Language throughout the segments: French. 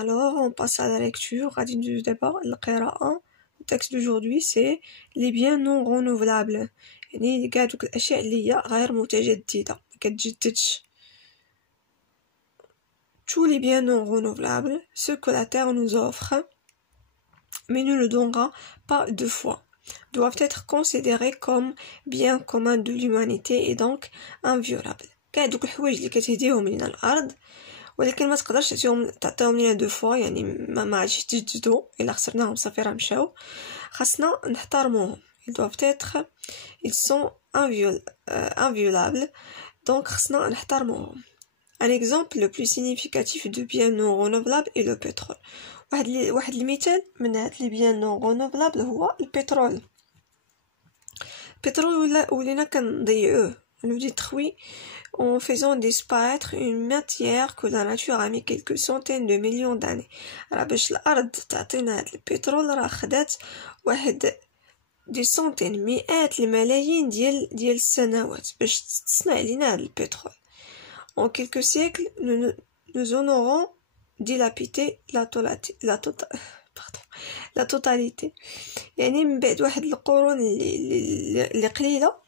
Alors, on passe à la lecture. غادي ندوزو دابا القراءة. Le texte d'aujourd'hui, c'est les biens non renouvelables. يعني كاع دوك الأشياء اللي هي غير متجددة، مكتجددش. Tous les biens non renouvelables, ceux que la terre nous offre, mais ne le donnera pas deux fois, doivent être considérés comme biens communs de l'humanité et donc inviolables. كاع دوك الحوايج اللي كتهديهم لنا الأرض ولكن ما تقدرش تعطيهم لينا دو فوا، يعني ما عادش يتجددوا، الا خسرناهم صافي راه مشاو، خاصنا نحترموهم. ils doivent être ils sont inviolables donc خاصنا نحترموهم. un exemple le plus significatif de biens non renouvelables est le pétrole. واحد المثال من هاد لي biens non renouvelables هو البترول. البترول ولينا كنضيعوه le détruit en faisant disparaître une matière que la nature a mis quelques centaines de millions d'années. راه باش الارض تعطينا هاد البترول راه خدات واحد دي سنتين مئات الملايين ديال السنوات باش تصنع لينا هاد البترول. en quelques siècles nous en aurons dilapidé la totalité. يعني من بعد واحد القرون اللي قليله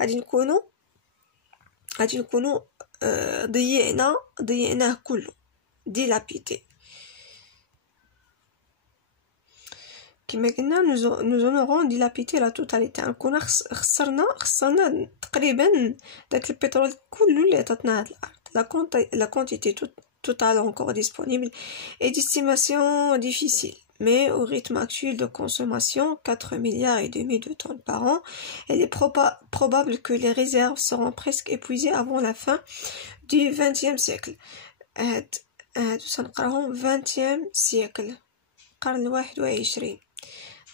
غادي نكونوا ضيعناه كله. dilapidé كما قلنا nous en aurons dilapidé la totalité. نكون خسرنا تقريبا داك البترول كله اللي عطاتنا هاد الارض. la quantité totale encore disponible est d'estimation difficile, mais au rythme actuel de consommation, 4,5 milliards de tonnes par an, il est probable que les réserves seront presque épuisées avant la fin du XXe siècle. سنقراهم 20e siècle، القرن 21.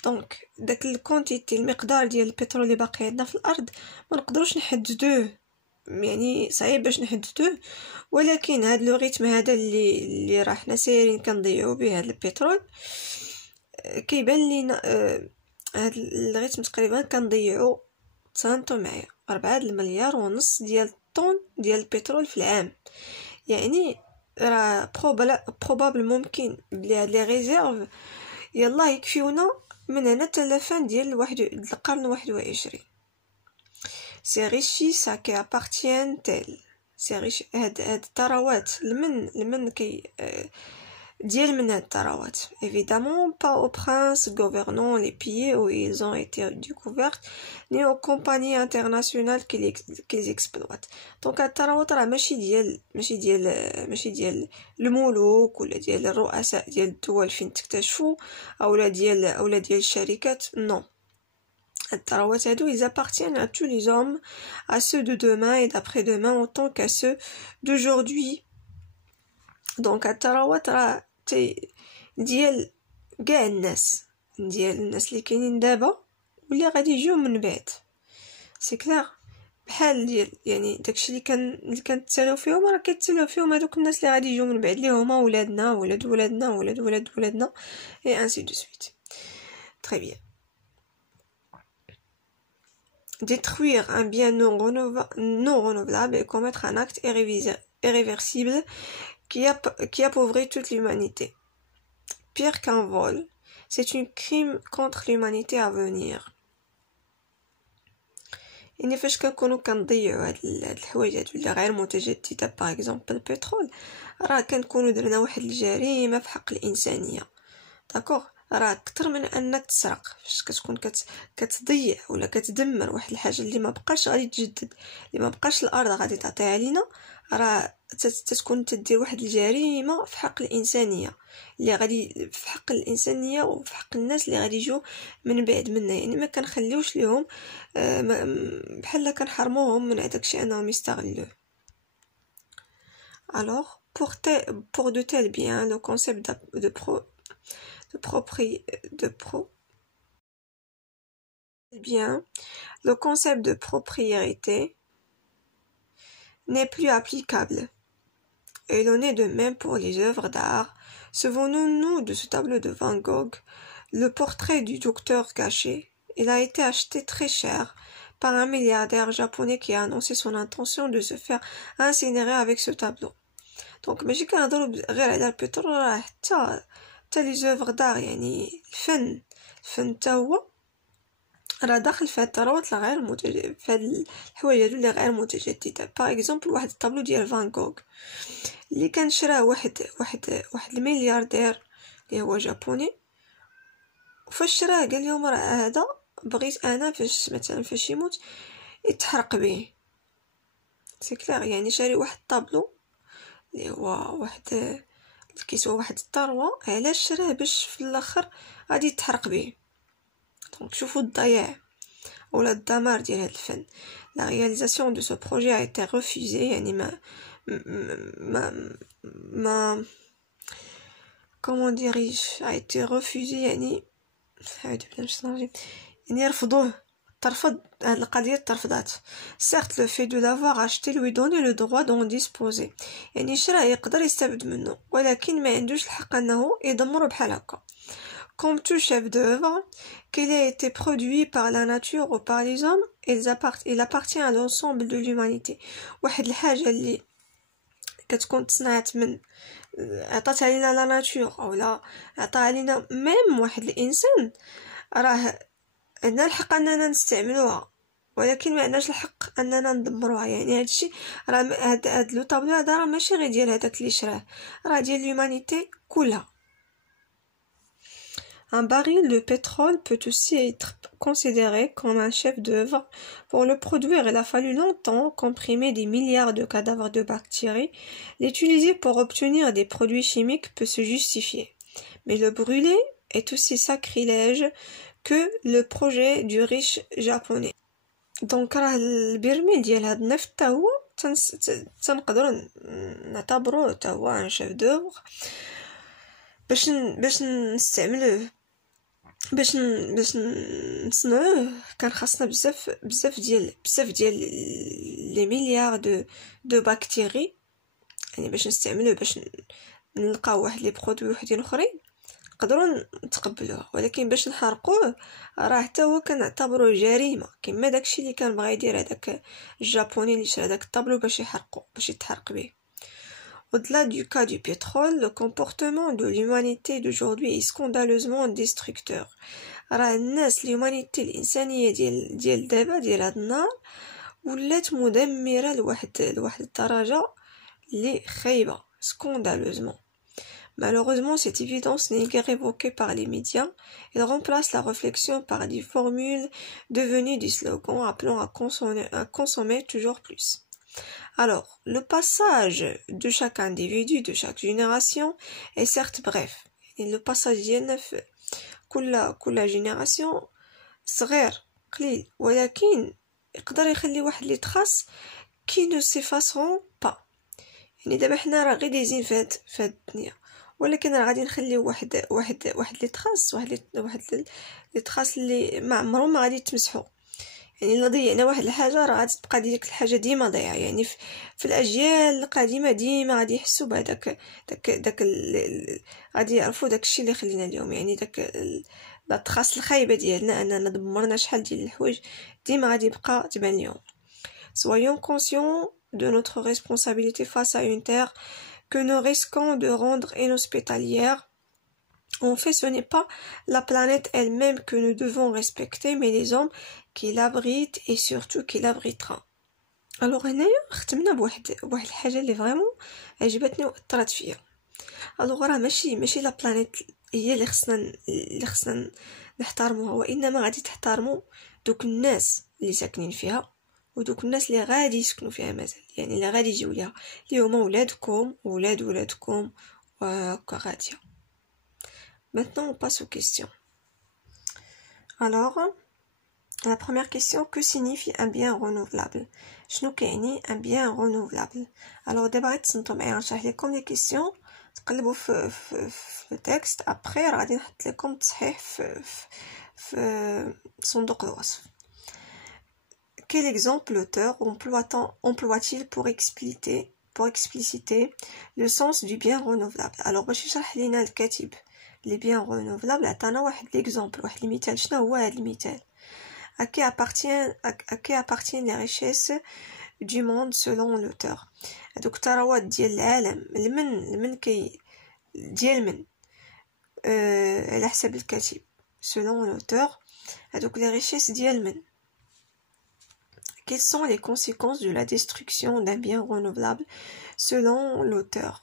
دونك داك الكونتيتي المقدار ديال البترول اللي باقي عندنا في الارض ما نقدروش نحددوه، يعني صعيب باش نحددوه، ولكن هاد لو ريتم هذا اللي راه حنا سايرين كنضيعوا به هاد البترول كيبان لينا هاد الريتم تقريبا كنضيعوا تصنتو معايا 4 مليار ونص ديال طن ديال البترول في العام. يعني راه بروبابل ممكن بلي هاد لي ريزيرف يلا يكفيونا من هنا حتى لفان ديال القرن 21. ces richesses qui appartiennent هاد الثروات لمن كي ديال من هاد الثروات évidemment pas aux princes gouvernant les pays où ils ont été découverts ni aux compagnies internationales qui les exploitent. donc هاد الثروات راه ماشي ديال الملوك ولا ديال الرؤساء ديال الدول فين تكتشفوا اولا ديال الشركات. non، الثروات هادو ils appartiennent à tous les hommes, à ceux de demain et d'après-demain autant qu'à ceux d'aujourd'hui. donc الثروات راه ديال كاع الناس اللي كاينين دابا واللي غادي يجيو من بعد. سي كلير بحال ديال يعني داكشي اللي كنتسالوا فيهم راه كيتسالوا فيهم هذوك الناس اللي غادي يجيو من بعد اللي هما ولادنا ولاد ولادنا ولاد ولاد ولادنا et ainsi de suite. très bien. détruire un bien non renouvelable et commettre un acte irréversible qui appauvrit toute l'humanité. pire qu'un vol, c'est un crime contre l'humanité à venir. يعني فاش كنكونوا كنضيعوا هاد الحوايج هادو اللي غير متجدده باغ اكزومبل البترول راه كنكونوا درنا واحد الجريمه في حق الانسانيه. داكوغ راه اكثر من انك تسرق، فاش كتكون كتضيع ولا كتدمر واحد الحاجه اللي ما بقاش غادي تجدد، اللي ما بقاش الارض غادي تعطيها لينا، راه تتكون تدير واحد الجريمه في حق الانسانيه اللي غادي في حق الانسانيه وفي حق الناس اللي غادي يجوا من بعد منا. يعني ما كنخليوش ليهم بحال كنحرموهم من هذاك الشيء انهم يستغلوه. alors pour de tels biens le concept le concept de propriété n'est plus applicable. Et il en est de même pour les œuvres d'art. Souvenons-nous de ce tableau de Van Gogh, le portrait du docteur caché. Il a été acheté très cher par un milliardaire japonais qui a annoncé son intention de se faire incinérer avec ce tableau. دونك ماشي كنهضروا غير على البترول، راه حتى لي زوفر دار، يعني الفن حتى هو راه داخل في هاد الثروات الغير متجدده، في هاد الحوايج اللي غير متجدده. باغ اكزومبل واحد الطابلو ديال فان كوغ اللي كان شراه واحد الملياردير اللي هو جابوني، وفاش شراه قال لهم راه هذا بغيت انا فاش مثلا فاش يموت يتحرق به. سي كلير، يعني شاري واحد الطابلو اللي هو واحد كيسوى واحد الثروه، علاش شراه؟ باش في الاخر غادي يتحرق به. دونك شوفوا الضياع ولا الدمار ديال هذا الفن. لا réalisation de ce projet a été refusée، يعني ما comment dirais-je a été refusé، يعني رفضوه، ترفض هاد القضيه، ترفضات. certes le fait de l'avoir acheté lui donne le droit d'en disposer، يعني شراه يقدر يستفد منه، ولكن ما عندوش الحق انه يدمره بحال هكا. Comme tout chef d'œuvre, qu'il ait été produit par la nature ou par les hommes, il appartient à l'ensemble de l'humanité. واحد الحاجة اللي كتكون تصنعت من عطاتها لينا لا ناتور اولا عطاها لينا ميم واحد الانسان، راه عندنا الحق اننا نستعملوها، ولكن ما عندناش الحق اننا ندمروها. يعني هادشي راه هاد لو طابلو هذا راه ماشي غير ديال هذاك اللي شراه، راه ديال l'humanité كلها. Un baril de pétrole peut aussi être considéré comme un chef d'œuvre. Pour le produire, il a fallu longtemps comprimer des milliards de cadavres de bactéries. L'utiliser pour obtenir des produits chimiques peut se justifier. Mais le brûler est aussi sacrilège que le projet du riche japonais. Donc, البرميل ديال هاد النفط تا هو تنقدروا نعتبروه تا هو un chef d'œuvre باش نستعملوه، باش نصنعوه كان خاصنا بزاف ديال لي مليار دو بكتيري، يعني باش نستعملوه باش نلقاو واحد لي برودوي وحدين اخرين نقدروا نتقبلوه. ولكن باش نحرقوه راه حتى هو كنعتبروه جريمه، كما داكشي اللي كان بغا يدير هذاك الجابوني اللي شرا داك الطابلو باش يتحرق به. Au-delà du cas du pétrole, le comportement de l'humanité d'aujourd'hui est scandaleusement destructeur. راه الناس اليومانيتي الانسانيه ديال دابا ديال هاد النهار ولات مدمره لواحد الدرجه اللي خايبه scandaleusement. Malheureusement, cette évidence n'est guère évoquée par les médias. Elle remplace la réflexion par des formules devenues des slogans appelant à consommer toujours plus. Alors, le passage de chaque individu, de chaque génération, est certes bref. Et le passage ديالنا في كل génération صغير قليل، ولكن يقدر يخلي واحد لي تراس qui ne s'effaceront pas. يعني دابا حنا راه غير دايزين في هاد الدنيا، ولكن راه غادي نخليو واحد لي تراس، واحد لي تراس اللي ما عمرهم ما غادي يتمسحوا. يعني الا ضيعنا واحد الحاجه راه غادي تبقى ديك الحاجه ديما ضايعه. يعني في الاجيال القادمه ديما غادي يحسوا بهذاك غادي يعرفوا داكشي اللي خلينا اليوم، يعني داك لا تراس الخايبه ديالنا اننا دمرنا شحال ديال الحوايج ديما غادي يبقى تبان لهم. Soyons conscients de notre responsabilité face à une terre que nous risquons de rendre inhospitalière. En fait, ce n'est pas la planète elle-même que nous devons respecter, mais les hommes qui l'abritent et surtout qui l'abritera. Alors هنايا ختمنا بواحد الحاجه اللي فريمون عجبتني واثرت فيا. الوغ راه ماشي لا بلانيت هي اللي خصنا نحترموها، وانما غادي تحترموا دوك الناس اللي ساكنين فيها ودوك الناس اللي غادي يسكنوا فيها مازال، يعني اللي غادي يجيو ليها اللي هما ولادكم ولادكم وهكا غاديه. Maintenant on passe aux questions. Alors la première question, que signifie un bien renouvelable? شنو كيعني un bien renouvelable? Alors دابا غتصنتو معايا نشرح لكم لي كيسيون، تقلبوا في التكست، ابري راه غادي نحط لكم التصحيح في صندوق الوصف. Quel exemple l'auteur emploie-t-il pour expliciter le sens du bien renouvelable? Alors باش يشرح لينا الكاتب les biens renouvelables عطانا واحد l'exemple، واحد المثال. شنو هو هذا المثال؟ à qui appartiennent les richesses du monde selon l'auteur. هذوك الثروات ديال العالم لمن كي ديال من على حسب الكاتب selon l'auteur. هذوك les richesses ديال من. Quelles sont les conséquences de la destruction d'un bien renouvelable selon l'auteur?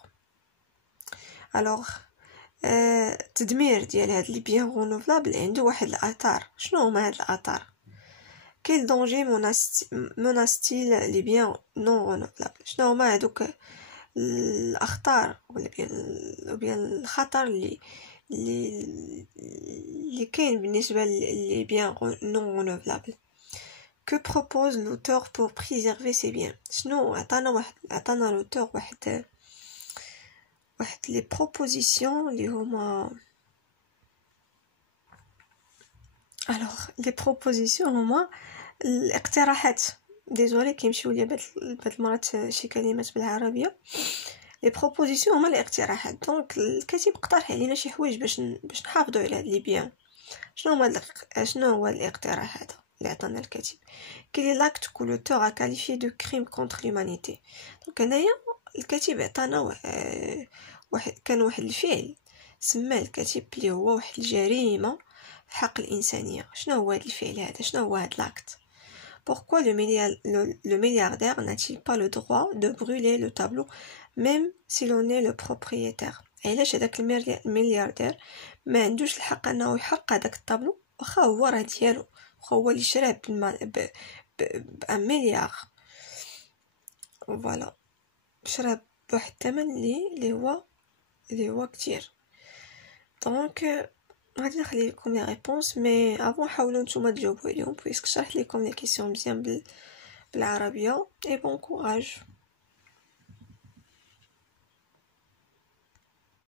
Alors تدمير ديال هاد لي بيان رونوفلابل عنده واحد الاثار. شنو هما هاد الاثار؟ quel danger menace-t-il les biens non renouvelables؟ شنو هما هادوك الاخطار ولا الخطر اللي كاين بالنسبه لي بيان non renouvelables. que propose l'auteur pour préserver ces biens؟ شنو عطانا l'auteur واحد les propositions اللي هما. alors les propositions هما الاقتراحات. ديزولي كيمشيو ليا بعض المرات شي كلمات بالعربيه. les propositions هما الاقتراحات. دونك الكاتب اقترح علينا شي حوايج باش نحافظوا على هاد لي بيان. شنو هو الاقتراح هذا اللي عطانا الكاتب؟ quel est l'acte que l'auteur a qualifié de crime contre l'humanité؟ دونك هنايا الكاتب عطانا واحد الفعل سماه الكاتب اللي هو واحد الجريمه في حق الانسانيه. شنو هو هذا الفعل هذا؟ شنو هو هذا لاكت؟ pourquoi le milliardaire n'a-t-il pas le droit de brûler le tableau même si l'on est le propriétaire؟ علاش هذاك الملياردير ما عندوش الحق انه يحرق هذاك الطابلو واخا هو راه ديالو، واخا هو اللي شراه بان مليار. فوالا شراه بواحد الثمن اللي هو كتير. دونك غادي نخلي لكم لي ريبونس مي افون حاولوا نتوما تجاوبوا عليهم بويسك شرحت لكم لي كيسيون مزيان بالعربيه. اي بون كوراج.